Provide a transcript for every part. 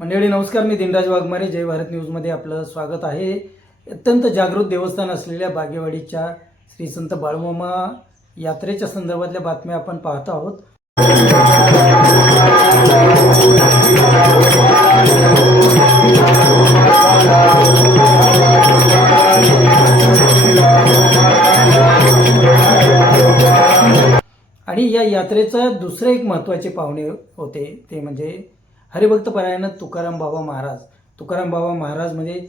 मंडळी नमस्कार. मी दिनराज वाघमारे. जय भारत न्यूजमध्ये आपलं स्वागत आहे. अत्यंत जागृत देवस्थान असलेल्या बागेवाडीच्या श्री संत बाळमामा यात्रेच्या संदर्भातल्या बातम्या आपण पाहत आहोत. आणि या यात्रेचं दुसरे एक महत्त्वाचे पाहुणे होते ते म्हणजे हरिभक्त परायण तुकाराम बाबा महाराज. तुकाराम बाबा महाराज म्हणजे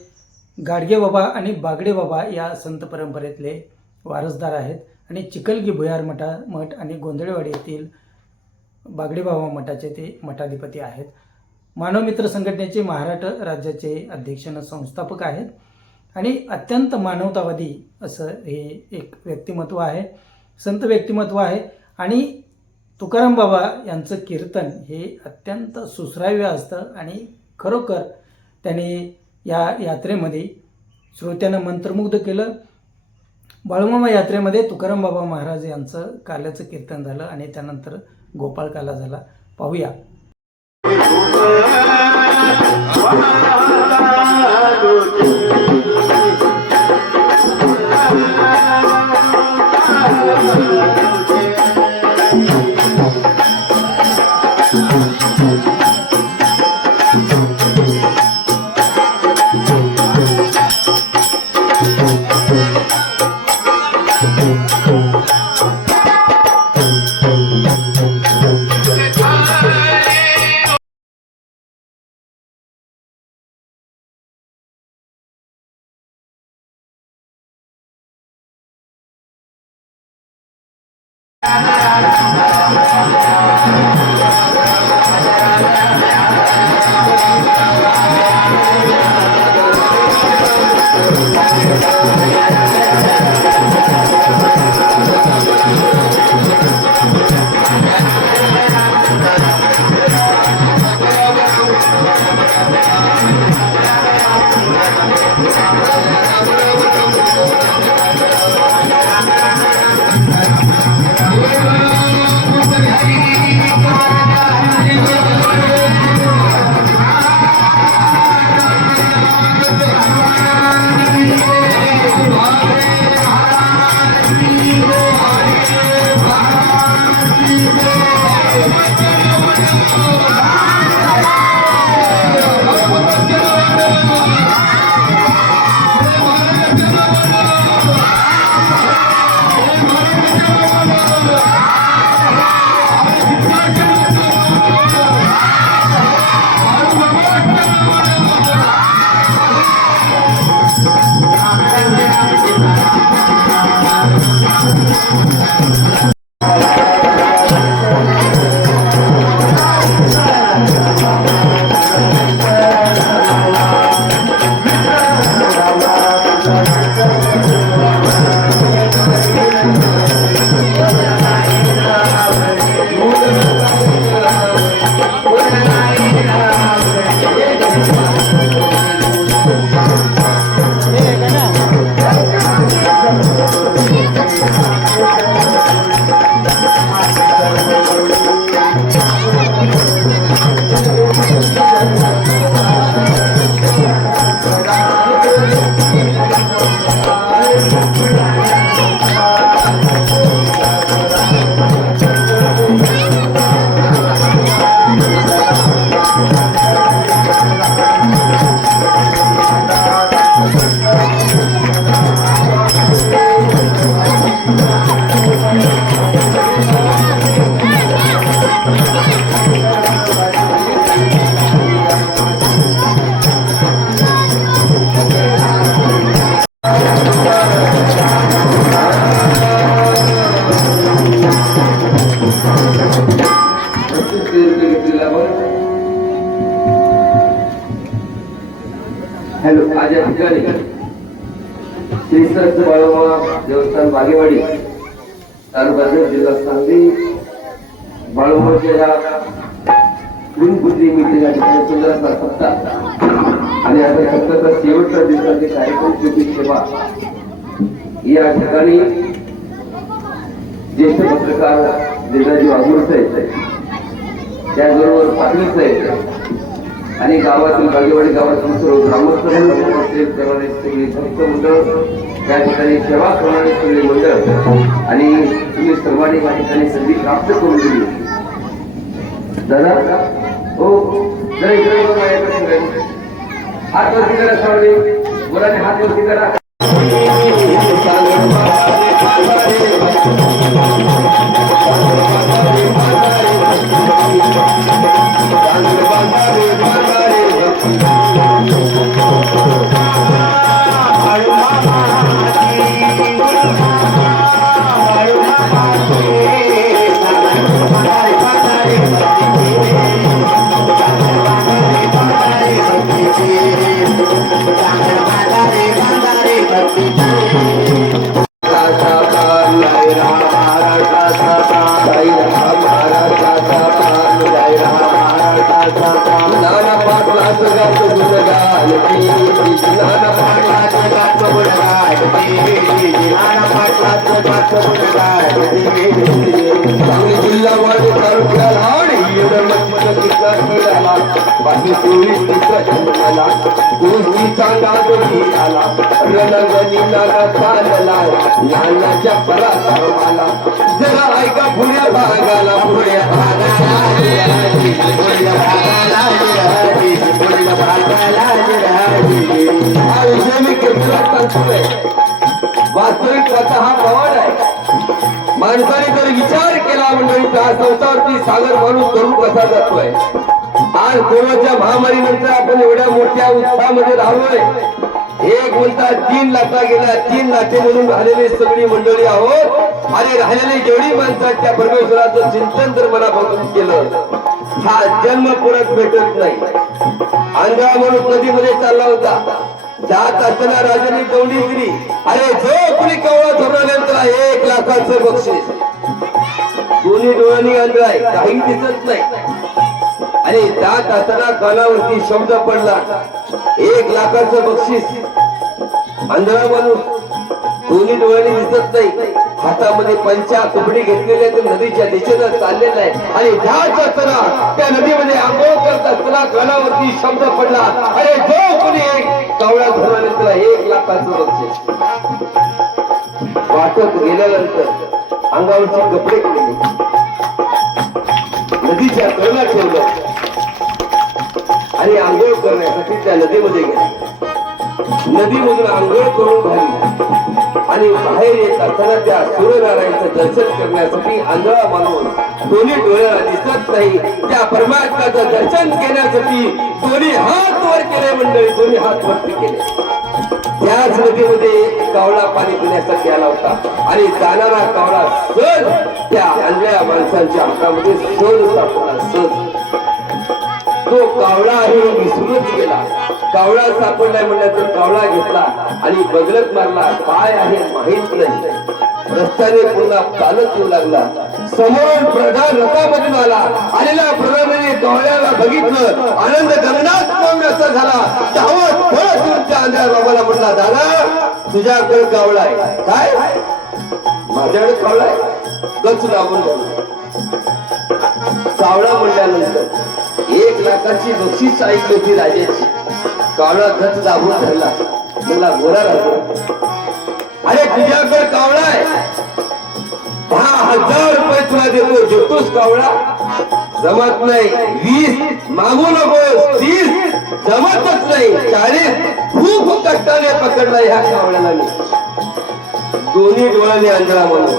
गाडगे बाबा आणि बागडे बाबा या संत परंपरेतले वारसदार आहेत. आणि चिकलगी भुयार मठा मठ आणि गोंधळेवाडी येथील बागडे बाबा मठाचे ते मठाधिपती आहेत. मानवमित्र संघटनेचे महाराष्ट्र राज्याचे अध्यक्ष आणि संस्थापक आहेत. आणि अत्यंत मानवतावादी असं हे एक व्यक्तिमत्व आहे. संत व्यक्तिमत्व आहे. आणि तुकाराम बाबा यांचं कीर्तन हे अत्यंत सुश्राव्य असतं आणि खरोखर त्याने या यात्रेमध्ये श्रोत्यांना मंत्रमुग्ध केलं. बाळूमामा यात्रेमध्ये तुकाराम बाबा महाराज यांचं काल्याचं कीर्तन झालं आणि त्यानंतर गोपाळ काला झाला. पाहूया. संस्थान बागेवाडी तालुक्याचे जत, जिल्हा सांगली बाळूमामाच्या या गुणबुद्धी या ठिकाणी सुंदर असा सप्ताह आणि आता सप्ताहाचा शेवटचा दिवसाचे कार्यक्रम ज्योती सेवा. या ठिकाणी ज्येष्ठ पत्रकार देदाजी वाघूर साहेब त्याचबरोबर पाटील साहेब आणि गावातील बागेवाडी गावातील सर्व ग्रामस्थ मंडळ, प्रेम करणारे सगळी भक्त मंडळ या ठिकाणी सेवा करणारे सगळे मंडळ आणि तुम्ही सर्वांनी या ठिकाणी संधी प्राप्त करून दिली. दादा? हो, हो. जरा इकडे माझ्याकडे सगळे. हात वरती करा सर्वांनी मुलाने हात वरती करा. बाकी चोवीस आला. चालला. पराक्रमाला. जरा ऐका पुण्या भागाला पुण्या हा मी केंद्रात वास्तविक कथा हा प्रवाड आहे. माणसाने जर विचार केला म्हणजे त्या हा संसारती सागर माणूस करून कसा जातोय. आज कोरोनाच्या महामारीनंतर आपण एवढ्या मोठ्या उत्साहामध्ये राहलोय? एक म्हणता तीन लाटा गेल्या तीन लाटे म्हणून राहिलेली सगळी मंडळी आहोत. आणि राहिलेली जेवढी माणसं त्या परमेश्वराचं चिंतन जर मनापासून केलं हा जन्म परत भेटत नाही. अंधळा म्हणून नदीमध्ये चालला होता. जात असताना राजाने दौंडी दिली. अरे जो कुणी कवळा धरल्यानंतर एक लाखाचं बक्षीस. दोन्ही डोळ्यांनी आंधळाय काही दिसत नाही. आणि जात असताना कानावरती शब्द पडला. एक लाखाचं बक्षीस. आंधळा माणूस. दोन्ही डोळ्यांनी दिसत नाही. हातामध्ये पंचा कपडे घेतलेले तर नदीच्या दिशेनं चाललेलं आहे. आणि जात असताना त्या नदीमध्ये आंघोळ करत असताना कानावरती शब्द पडला. अरे जो कोणी एक कावळा धरला तुला एक लाखाचं बक्षीस. वाटत गेल्यानंतर अंगावरचे कपडे केले नदीच्या कळला ठेवलं. आणि आंघोळ करण्यासाठी त्या नदीमध्ये गेले. नदीमधून आंघोळ करून झाली आणि बाहेर येत असताना त्या सूर्यनारायणचं दर्शन करण्यासाठी आंधळा माणूस दोन्ही डोळ्याला दिसत नाही. त्या परमात्माचं दर्शन घेण्यासाठी दोन्ही हात वर केले मंडळी दोन्ही हात वरती केले. त्याच नदीमध्ये कावळा पाणी पिण्यासाठी आला होता. आणि जाणारा कावळा सहज त्या आंधळ्या माणसांच्या हातामध्ये सहज सापडला सहज तो कावळा आहे हे विसरूनच गेला. कावळा सापडलाय म्हणल्यानंतर कावळा घेतला. आणि बगलत मारला. काय आहे माहीत नाही. रस्त्याने पुन्हा चालत येऊ लागला. समोर प्रधान रथामधून आला. आलेल्या प्रधानाने कावळ्याला बघितलं. आनंद गगनात पाहण्याचा झाला. धावत पळत तुमच्या त्या आंध्या बाबाला म्हटला दादा तुझ्याकडे कावळा आहे. काय? माझ्याकडे कावळा आहे. गच लागून कावळा म्हणल्यानंतर एक लाखाची बक्षीस ऐकली होती राजाची कावळा खच दाबून धरला. मला गोरा राजा. अरे तुझ्याकडे कावळा आहे. दहा हजार रुपये तुला देतो. देतोस कावळा? जमत नाही. वीस? मागू नको तीस? जमतच नाही. चाळीस? खूप कष्टाने पकडला ह्या कावळ्याला मी. दोन्ही डोळ्याने आंधळा म्हणून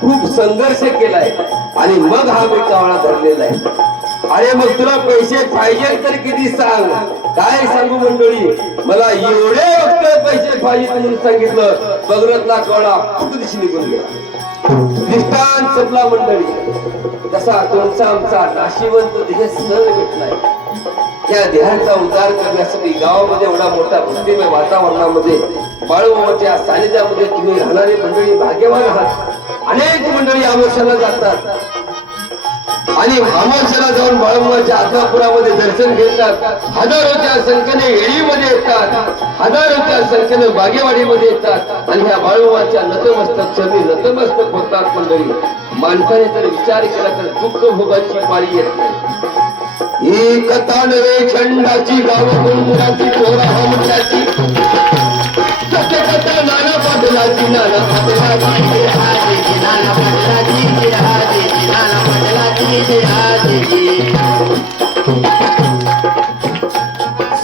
खूप संघर्ष केलाय. आणि मग हा मी कावळा धरलेला आहे. अरे मग तुला पैसे पाहिजे तर किती सांग? काय सांगू मंडळी? मला एवढे वक्त पैसे पाहिजे म्हणून सांगितलं. बगरतला कावळा कुठ दिशी निघून गेला? दृष्टांत संपला मंडळी. तसा तुमचा आमचा नाशिवंत देह सहज भेटलाय त्या देहाचा उद्धार करण्यासाठी गावामध्ये एवढा मोठा भक्तिमय वातावरणामध्ये बाळूमामाच्या सानिध्यामध्ये तुम्ही राहणारे मंडळी भाग्यवान आहात. अनेक मंडळी आमोशाला जातात. आणि आमोशाला जाऊन बाळूमामाच्या आत्मापुरामध्ये दर्शन घेतात. हजारोच्या संख्येने येळीमध्ये येतात. हजारोच्या संख्येने बागेवाडीमध्ये येतात. आणि ह्या बाळूमाच्या नतमस्तक चरणी नतमस्तक होतात मंडळी. माणसाने जर विचार केला तर दुःख भोगाची पाळी येत नाही. एक तांडवे छंडाची गाव गुंडाची पोरा हमल्याची सत्य नाना पाटलाची नाना पाटलाची. सावली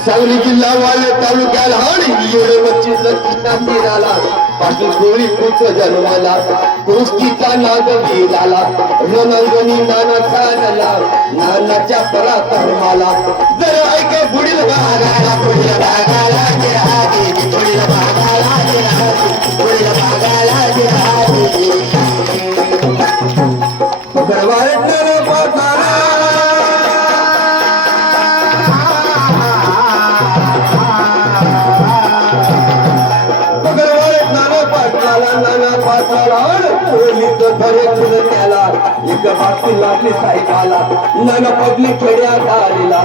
सांगली जिल्हा वाले तालुक्याला आणि येडे वच्चीच कृष्णा तीराला पाटील कोळी पुत्र जन्माला. कुस्तीचा नाद वीराला रणांगणी नानाचा आनला नानाच्या पराक्रमाला. जर ऐक पुढील भागाला. पुढील भागाला जे आहे पुढील भागाला जे आहे पुढील भागाला जे खेड्यात आलेला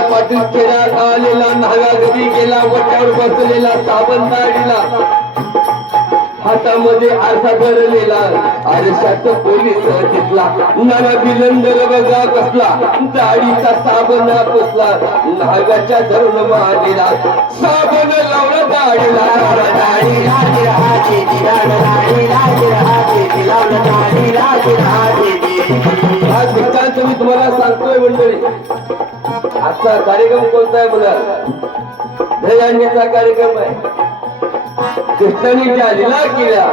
पाटील खेड्यात आलेला घरी गेला वट्यावर बसलेला साबण दाढीला हातामध्ये आरसा भरलेला. आरशात पोलीस तिथला नाना बिलंदर बघा कसला दाढीचा साबण पुसला. नागाच्या धरून मारलेला साबण लावला दाढीला. लावला दाढीला दाढीला दाढीला आज वृत्तांत मी तुम्हाला सांगतोय मंडळी. आजचा कार्यक्रम कोणता आहे बघा? दहीहंडीचा कार्यक्रम आहे. कृष्णाने ज्या लिला केल्या.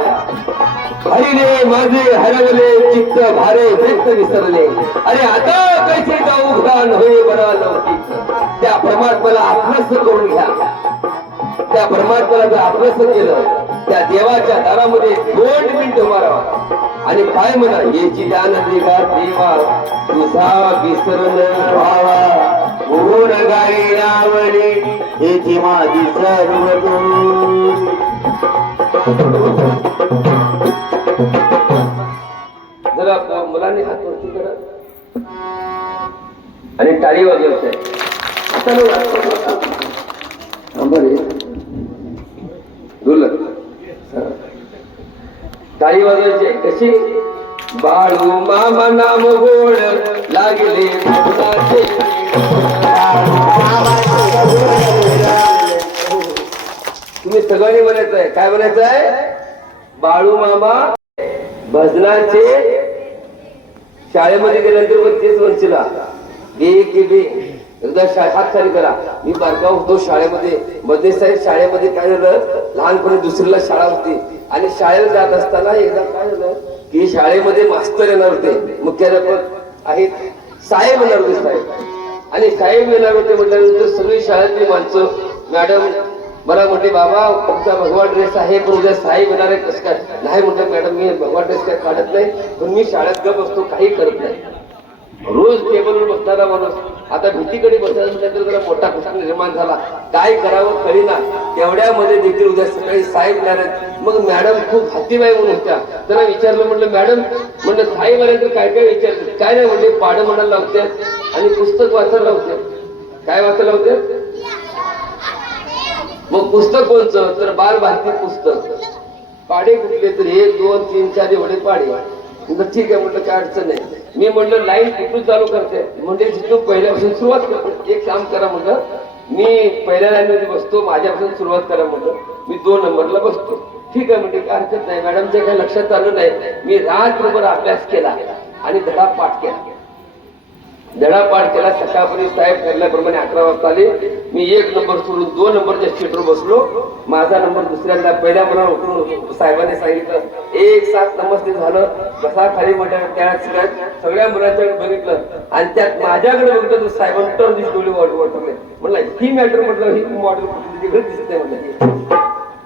हरिले माझे हरवले चित्त भारे व्यक्त विसरले. अरे आता कैसे जाऊ घाण होय बरा नव्हती त्या परमात्म्याला आपलंच करून घ्या. त्या परमात्म्याला जर आपलंच केलं त्या देवाच्या दारामध्ये दोन मिनिट उभा आणि काय म्हणा याची दान देवा देवा तुझा विसरून व्हावा. गुण गाई रावणे याची माझी सर्व जरा मुलांनी हात वरती करा. आणि टाळी वाजवत आहे आता बघा. थांबा रे. ढोलक. हा. टाळी बाजूचे कशी? बाळू मामा नाम गोड लागले तुम्ही सगळ्यांनी म्हणायचं आहे काय म्हणायचं आहे बाळू मामा भजनाचे शाळेमध्ये गेल्यानंतर मग वर्षीला बे की एकदा हात खाली करा. मी बारका होतो शाळेमध्ये. मध्ये साहेब शाळेमध्ये काय झालं? लहानपणी दुसरीला शाळा होती. आणि शाळेला जात असताना एकदा काय झालं? की शाळेमध्ये मास्तर येणार होते. मुख्याध्यापक आहेत. साहेब येणार होते साहेब. आणि साहेब येणार होते म्हटल्यानंतर सगळी शाळेतली माणसं मॅडम मला म्हटले बाबा तुमचा भगवा ड्रेस आहे पण उद्या साहेब येणार आहे कसं काय? नाही म्हटलं मॅडम मी भगवा ड्रेस काय काढत नाही पण मी शाळेत गप असतो काही करत नाही. रोज टेबलवर बसणारा माणूस आता भीतीकडे बसायला म्हटलं तर जरा मोठा प्रश्न निर्माण झाला. काय करावं कळीना. तेवढ्यामध्ये देखील उद्या सकाळी साहेब येणार मग मॅडम खूप हातीबाई म्हणून होत्या. त्यांना विचारलं म्हटलं मॅडम म्हणलं साहेब आल्यानंतर काय काय विचारलं? काय नाही म्हणजे पाडं म्हणायला लावतात आणि पुस्तक वाचायला होते काय वाचायला होते मग पुस्तक कोणचं? तर बाल भारती पुस्तक. पाडे कुठले? तर एक दोन तीन चार एवढे पाडे. म्हणलं ठीक आहे म्हटलं काय अडचण नाही. मी म्हटलं लाईन कुठून चालू करते? म्हणजे जिथून पहिल्यापासून सुरुवात कर एक काम करा म्हटलं मी पहिल्या लाईन मध्ये बसतो माझ्यापासून सुरुवात करा म्हटलं मी दोन नंबरला बसतो. ठीक आहे म्हणजे काय हरकत नाही मॅडमच्या काही लक्षात आलं नाही. मी रात्रभर अभ्यास केला आणि धडा पाठ केला. धडापाड केला सकाळपर्यंत साहेब ठरल्याप्रमाणे अकरा वाजता आले. मी एक नंबर सोडून दोन नंबरच्या सीटवर बसलो. माझा नंबर दुसऱ्यांदा पहिल्या मला उठून साहेबांनी सांगितलं एक सात नमस्ते झालं. बसा खाली म्हटलं त्या सगळ्या सगळ्या मुलांच्याकडे बघितलं. आणि त्यात माझ्याकडे बघितलं तर साहेबांनी तर दिसली वाटवले म्हटलं ही मॅटर म्हटलं ही मॉडेल तिकडे दिसत नाही म्हटलं.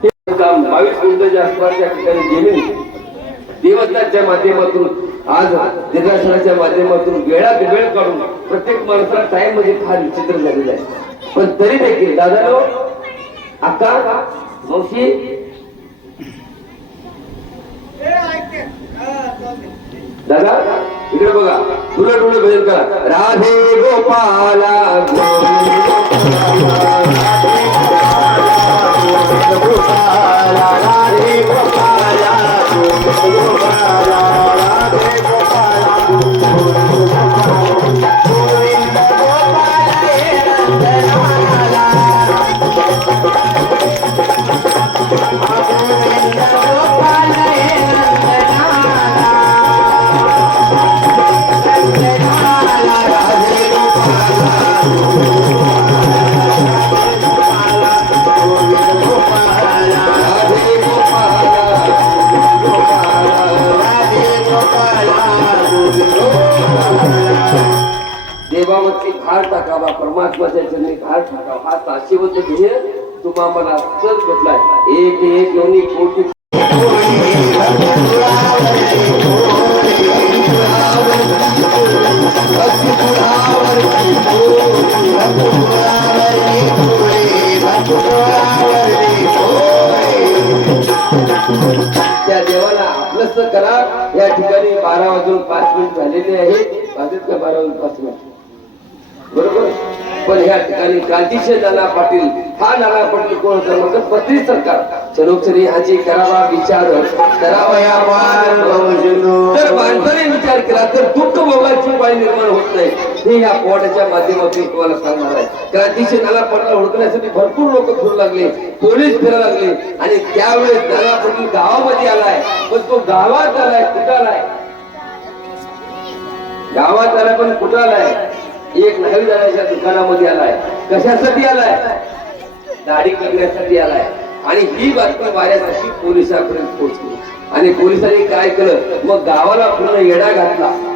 हे काम बावीस मिनिटं जास्त ठिकाणी गेले. देवस्थानच्या माध्यमातून आज निदर्शनाच्या माध्यमातून वेळा वेळ काढून प्रत्येक माणसाला टाइममध्ये फार विचित्र झालेलं आहे. पण तरी देखील दादा अक्का मावशी दादा इकडे बघा. तुला डोळे भजन करा. राधे गोपाला गोपाला राधे गोपाला गोपाला. देवावरती घाळ टाकावा परमात्माच्या चरणी घाळ टाकावा. हा ताशीवत ध्येय तुम्हाला घेतलाय एक एक दोन्ही कोटी बारा पाच मिनिट झालेले आहे वाजत का बारा पाच मिनिट. बरोबर? पण ह्या ठिकाणी क्रांतिशय नाना पाटील हा नाना पाटील कोण होता? म्हणजे पत्री सरकार. चरोक्षरी ह्याची करावा विचार. करावा तर माणसाने विचार केला तर दुःख भोगाची पाळी निर्माण होत नाही. हे ह्या पोवाड्याच्या माध्यमातून तुम्हाला सांगणार आहे. क्रांतिशय नाना पाटील हुडकण्यासाठी भरपूर लोक फिरू लागले पोलीस फिरा लागले. आणि त्यावेळेस नाना पाटील गावामध्ये आलाय. पण तो गावात आलाय कुठं आलाय? गावात आला पण कुठं आलाय? एक नवीदाराच्या दुकानामध्ये आलाय. कशासाठी आलाय? दाढी करण्यासाठी आलाय. आणि ही बातमी वाऱ्यासाठी पोलिसांपर्यंत पोहोचली. आणि पोलिसांनी काय केलं? मग गावाला पूर्ण येडा घातला.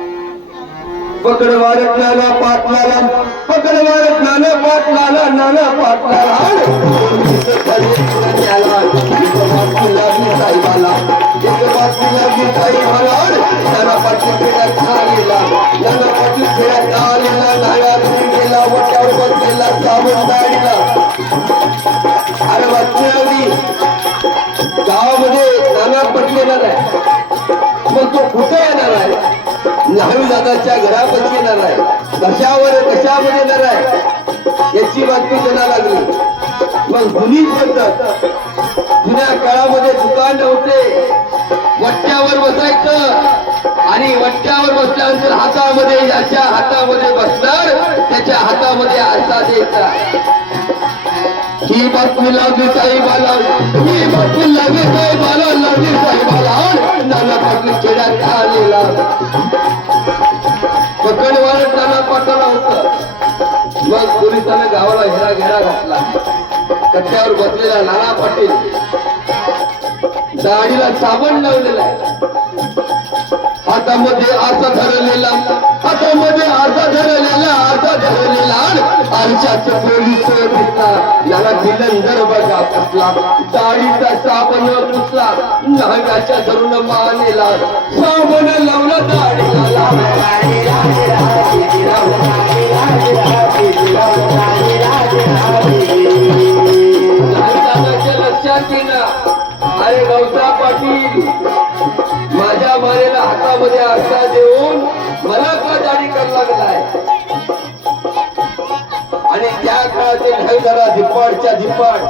पकड वारत नाना पाटलाला पकड वारत नाना पाटलाला. नाना पाटलाला येणार आहे. मग तो कुठे येणार आहे? लहावी दादाच्या घरापाशी येणार आहे. कशावर कशामध्ये येणार आहे? याची बातमी त्यांना लागली? मग जुनी पद्धत जुन्या काळामध्ये दुकान नव्हते. वट्ट्यावर बसायचं आणि वट्ट्यावर बसल्यानंतर हातामध्ये याच्या हातामध्ये बसणार त्याच्या हातामध्ये आरसा द्यायचा. ही बातमी लागली साहेबाला. ही बातमी लागली साहेबाला लागली साहेबाला. नाना पाटील खेड्यात आलेला. पकडवार नाना पाटाला होत. मग पोलिसांना गावाला घेरा घेरा घातला. कट्ट्यावर बसलेला नाना पाटील. दाढीला साबण लावलेला आहे. हातामध्ये आरसा धरलेला हातामध्ये आरसा धरलेला आरसा धरलेला. आरशाच पोलीस दिसला याला दिलंदर बघा पुसला. दाढीचा साबण पुसला नागाच्या धरून मानेला. साबण लावला दाढीला लक्षात येणार. अरे गौता पाटील. मारेला हातामध्ये आशा देऊन मला का जारी करायला लागलाय. आणि त्या काळाचे नाही जरा धिप्पाडच्या धिप्पाड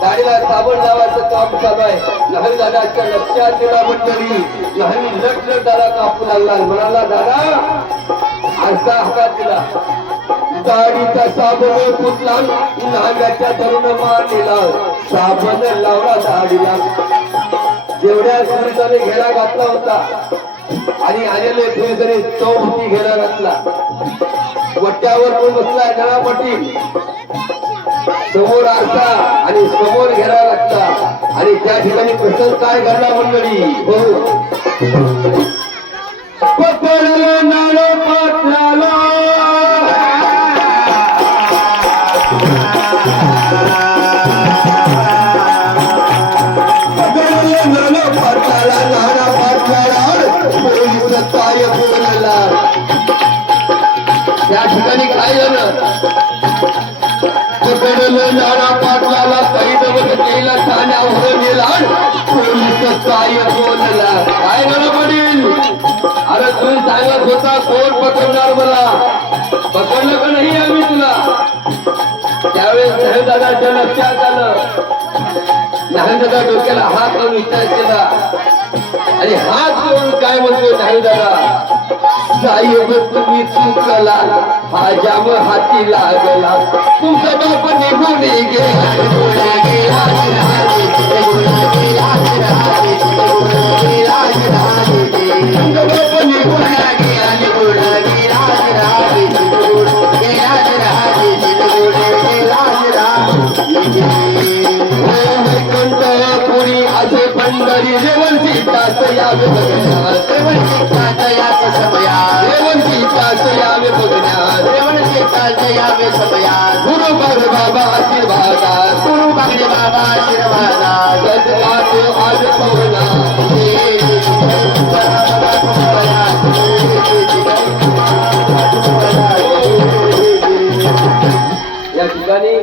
दाढीला साबण लावायचं काम चालू आहे. लहान दादाच्या लक्षात दिला मंडळी. लहान लट लट दादा कापू लागला. म्हणाला दादा आरसा हातात दिला दाढीचा साबण पुसला. नागाच्या तरुण मारलेला साबण लावला दाडीला जेवढ्या पोलिसांनी घेरा घातला होता आणि आलेले पोलिसांनी चौपटी घेरा घातला. वट्ट्यावर कोण बसलाय नळा समोर आरसा आणि समोर घेरा घातला. आणि त्या ठिकाणी प्रसंग काय घडला मंडळी? हो पकडलं नाळ काय झालं पाटील अरे तुम्ही सांगत होता कोण पकडणार मला पकडलं का नाही आम्ही तुला? त्यावेळेस लक्षात आलं. डोक्याला हात लावून विचार केला. आणि हात लावून काय म्हणतो साहेब तुम्ही चुकला हा जाम हाती लागला. तुमचा बाप निघून गेला. यावे बघण्यात रेवंती तास यावे बघण्यात गुरु बाबा आशीर्वादा गुरु बागडे बाबा आशीर्वादा सजगाते आज पवना या ठिकाणी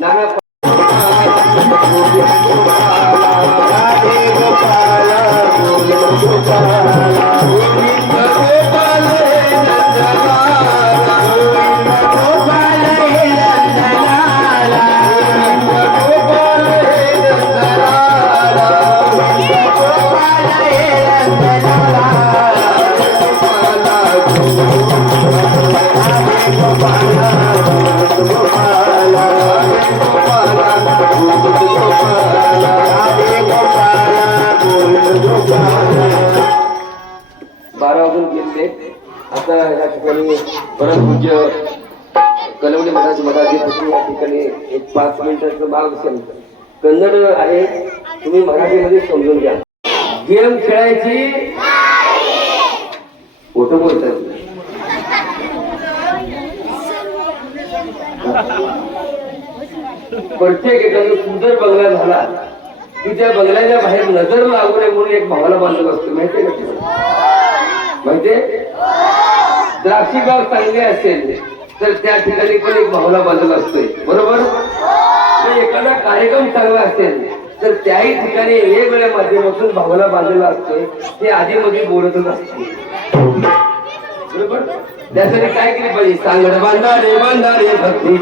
नाना बारा परमपूज्य परत मठाचे कलवली मठाधिपती या ठिकाणी एक पाच मिनिटाचं मार्गदर्शन कन्नड आहे तुम्ही मराठीमध्ये समजून घ्या. गेम खेळायची फोटो बोलतात प्रत्येक एखादा सुंदर बंगला झाला की त्या बंगल्याच्या बाहेर नजर लागू नये म्हणून एक भावाला बांधलं असतं माहितीये का माहितीये? द्राक्षी बाग चांगली असेल तर त्या ठिकाणी पण एक भावना बांधला असतोय बरोबर? एखादा कार्यक्रम चांगला असेल तर त्याही ठिकाणी वेगवेगळ्या माध्यमातून भावला बांधलेला असतोय ते आधी मध्ये बोलतच असते. बरोबर? त्यासाठी काय केली पाहिजे? सांगड बांधा रे बांधा रे भक्ती.